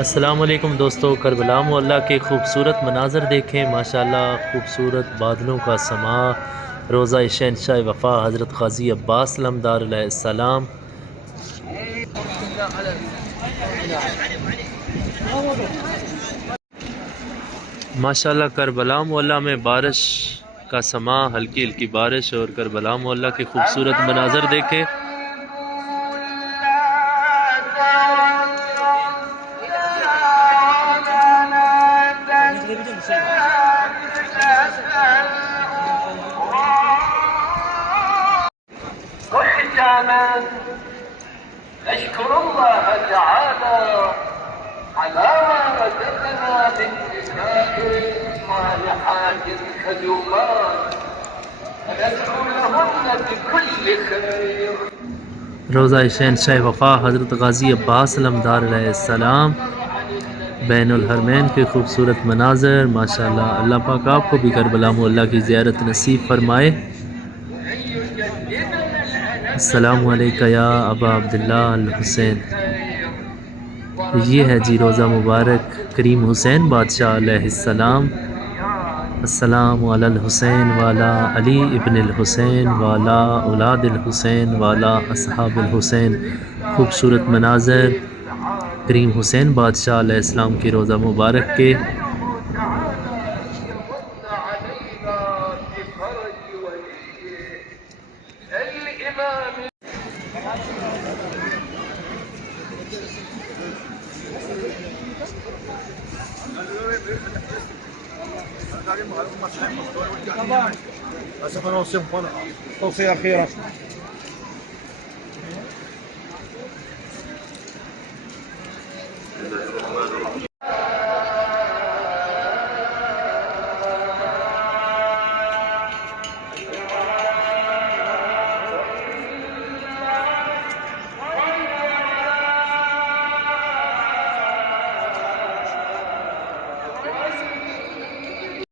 अस्सलाम वालेकुम दोस्तों, करबला मोहल्ला के खूबसूरत मनाज़र देखें। माशाल्लाह खूबसूरत बादलों का समा, रोज़ा शहंशाह वफ़ा हज़रत ग़ाज़ी अब्बास लमदार अलैहिस्सलाम। माशाल्लाह करबला मोहल्ला में बारिश का समा, हल्की हल्की बारिश और करबला मोहल्ला के खूबसूरत मनाज़र देखें। نشكر الله تعالى على ما رزقنا من نساء صالحات خدومات ندعو لهن بكل خير। रोज़ा शहंशाह वफ़ा हज़रत ग़ाज़ी अब्बास लमदार अलैहिस्सलाम, बैनुल हरमैन के खूबसूरत मनाज़र। माशाल्लाह, अल्लाह पाक आपको भी करबला मोहल्ला की ज़ियारत नसीब फ़रमाए। अस्सलामु अलैका या अबा अब्दुल्लाह अल हुसैन। ये है जी रोज़ा मुबारक करीम हुसैन बादशाह अलैहिस्सलाम। अस्सलामु अलल हुसैन वाला अली इब्नुल हुसैन वाला औलादिल हुसैन वाला अस्हाबुल हुसैन। खूबसूरत मनाज़र करीम हुसैन बादशाह अलैहिस्सलाम के रोज़ा मुबारक के। أسف أنا أوصيهم. أوصي أخيرا.